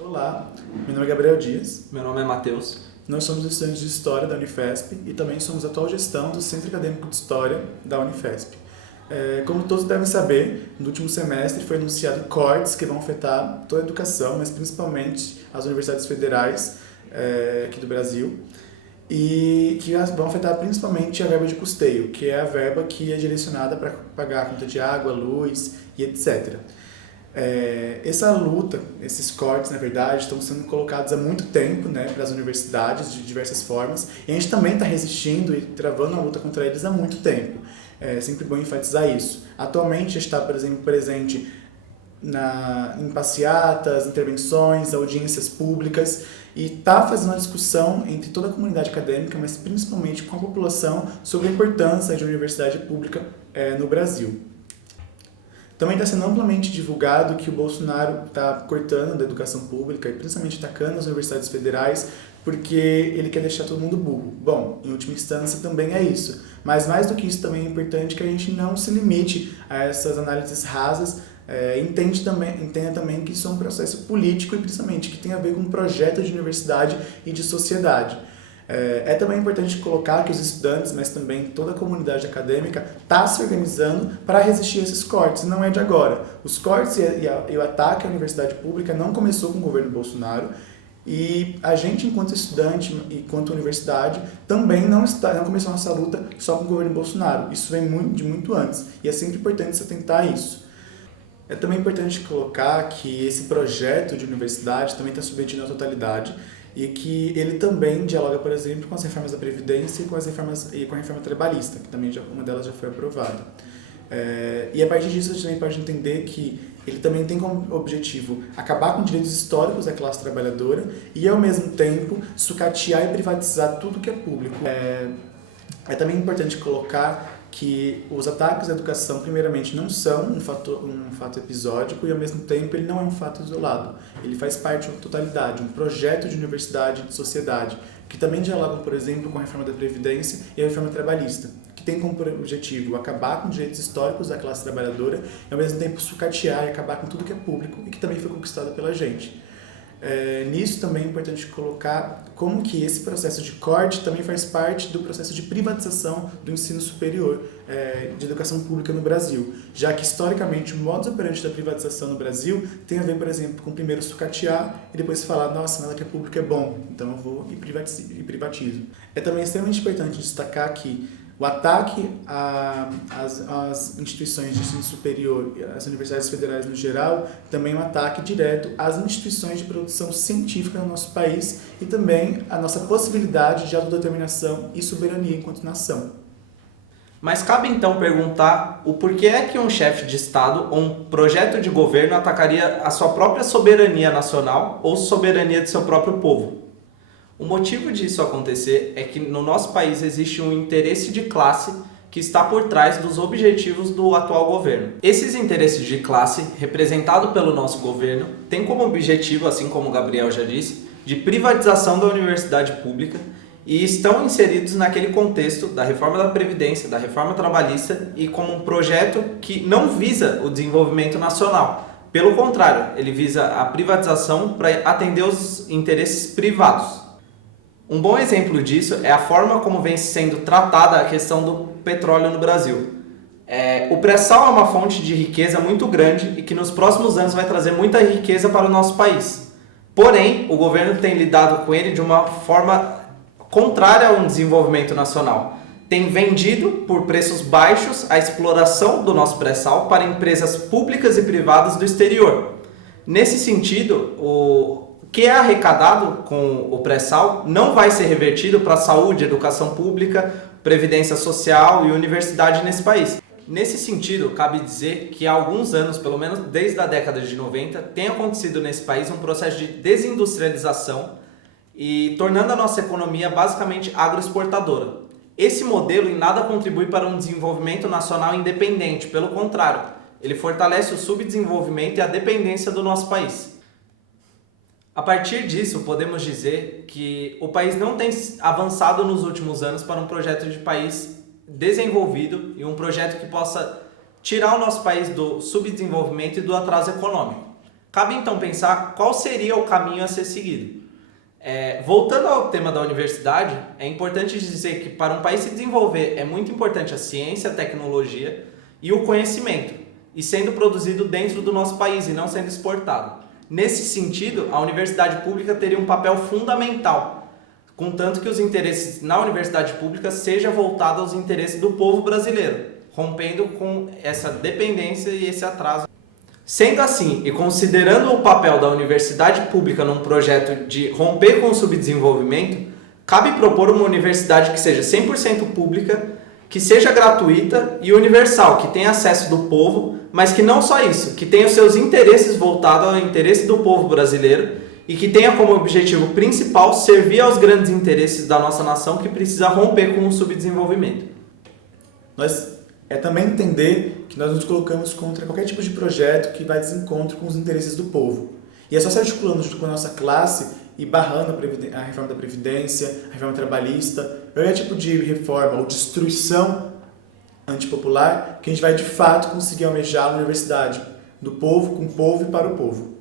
Olá, meu nome é Gabriel Dias. Meu nome é Matheus. Nós somos estudantes de História da Unifesp e também somos a atual gestão do Centro Acadêmico de História da Unifesp. Como todos devem saber, no último semestre foi anunciado cortes que vão afetar toda a educação, mas principalmente as universidades federais aqui do Brasil, e que vão afetar principalmente a verba de custeio, que é a verba que é direcionada para pagar a conta de água, luz e etc. Essa luta, esses cortes, na verdade, estão sendo colocados há muito tempo, né, para as universidades de diversas formas, e a gente também está resistindo e travando a luta contra eles há muito tempo. É sempre bom enfatizar isso. Atualmente a gente está, por exemplo, presente em passeatas, intervenções, audiências públicas, e está fazendo uma discussão entre toda a comunidade acadêmica, mas principalmente com a população, sobre a importância de uma universidade pública no Brasil. Também está sendo amplamente divulgado que o Bolsonaro está cortando da educação pública e principalmente atacando as universidades federais porque ele quer deixar todo mundo burro. Bom, em última instância também é isso, mas mais do que isso também é importante que a gente não se limite a essas análises rasas, entenda também que isso é um processo político e principalmente que tem a ver com um projeto de universidade e de sociedade. É também importante colocar que os estudantes, mas também toda a comunidade acadêmica está se organizando para resistir a esses cortes, não é de agora. Os cortes e o ataque à universidade pública não começou com o governo Bolsonaro, e a gente, enquanto estudante e enquanto universidade, também não começou nossa luta só com o governo Bolsonaro. Isso vem de muito antes, e é sempre importante se atentar a isso. É também importante colocar que esse projeto de universidade também está submetido à totalidade, e que ele também dialoga, por exemplo, com as reformas da Previdência e com a reforma trabalhista, que também uma delas já foi aprovada. E a partir disso a gente também pode entender que ele também tem como objetivo acabar com direitos históricos da classe trabalhadora e, ao mesmo tempo, sucatear e privatizar tudo que é público. É também importante colocar que os ataques à educação, primeiramente, não são um fato episódico e, ao mesmo tempo, ele não é um fato isolado. Ele faz parte de uma totalidade, um projeto de universidade e de sociedade, que também dialogam, por exemplo, com a reforma da Previdência e a reforma trabalhista, que tem como objetivo acabar com direitos históricos da classe trabalhadora e, ao mesmo tempo, sucatear e acabar com tudo que é público e que também foi conquistado pela gente. Nisso também é importante colocar como que esse processo de corte também faz parte do processo de privatização do ensino superior de educação pública no Brasil, já que historicamente o modus operandi da privatização no Brasil tem a ver, por exemplo, com primeiro sucatear e depois falar, nossa, nada que é público é bom, então eu vou e privatizo. É também extremamente importante destacar que o ataque às instituições de ensino superior, às universidades federais no geral, também é um ataque direto às instituições de produção científica no nosso país e também à nossa possibilidade de autodeterminação e soberania enquanto nação. Mas cabe então perguntar o porquê é que um chefe de Estado ou um projeto de governo atacaria a sua própria soberania nacional ou soberania de seu próprio povo. O motivo disso acontecer é que no nosso país existe um interesse de classe que está por trás dos objetivos do atual governo. Esses interesses de classe, representados pelo nosso governo, têm como objetivo, assim como o Gabriel já disse, de privatização da universidade pública e estão inseridos naquele contexto da reforma da Previdência, da reforma trabalhista e como um projeto que não visa o desenvolvimento nacional. Pelo contrário, ele visa a privatização para atender os interesses privados. Um bom exemplo disso é a forma como vem sendo tratada a questão do petróleo no Brasil. O pré-sal é uma fonte de riqueza muito grande e que nos próximos anos vai trazer muita riqueza para o nosso país. Porém, o governo tem lidado com ele de uma forma contrária ao desenvolvimento nacional. Tem vendido por preços baixos a exploração do nosso pré-sal para empresas públicas e privadas do exterior. Nesse sentido, o que é arrecadado com o pré-sal não vai ser revertido para a saúde, educação pública, previdência social e universidade nesse país. Nesse sentido, cabe dizer que há alguns anos, pelo menos desde a década de 90, tem acontecido nesse país um processo de desindustrialização e tornando a nossa economia basicamente agroexportadora. Esse modelo em nada contribui para um desenvolvimento nacional independente, pelo contrário, ele fortalece o subdesenvolvimento e a dependência do nosso país. A partir disso, podemos dizer que o país não tem avançado nos últimos anos para um projeto de país desenvolvido e um projeto que possa tirar o nosso país do subdesenvolvimento e do atraso econômico. Cabe então pensar qual seria o caminho a ser seguido. Voltando ao tema da universidade, é importante dizer que para um país se desenvolver é muito importante a ciência, a tecnologia e o conhecimento, e sendo produzido dentro do nosso país e não sendo exportado. Nesse sentido, a universidade pública teria um papel fundamental, contanto que os interesses na universidade pública sejam voltados aos interesses do povo brasileiro, rompendo com essa dependência e esse atraso. Sendo assim, e considerando o papel da universidade pública num projeto de romper com o subdesenvolvimento, cabe propor uma universidade que seja 100% pública, que seja gratuita e universal, que tenha acesso do povo, mas que não só isso, que tenha os seus interesses voltados ao interesse do povo brasileiro e que tenha como objetivo principal servir aos grandes interesses da nossa nação que precisa romper com o subdesenvolvimento. É também entender que nós nos colocamos contra qualquer tipo de projeto que vai desencontro com os interesses do povo. E é só se articulando junto com a nossa classe e barrando a reforma da Previdência, a reforma trabalhista, qualquer tipo de reforma ou destruição antipopular, que a gente vai de fato conseguir almejar a universidade do povo, com o povo e para o povo.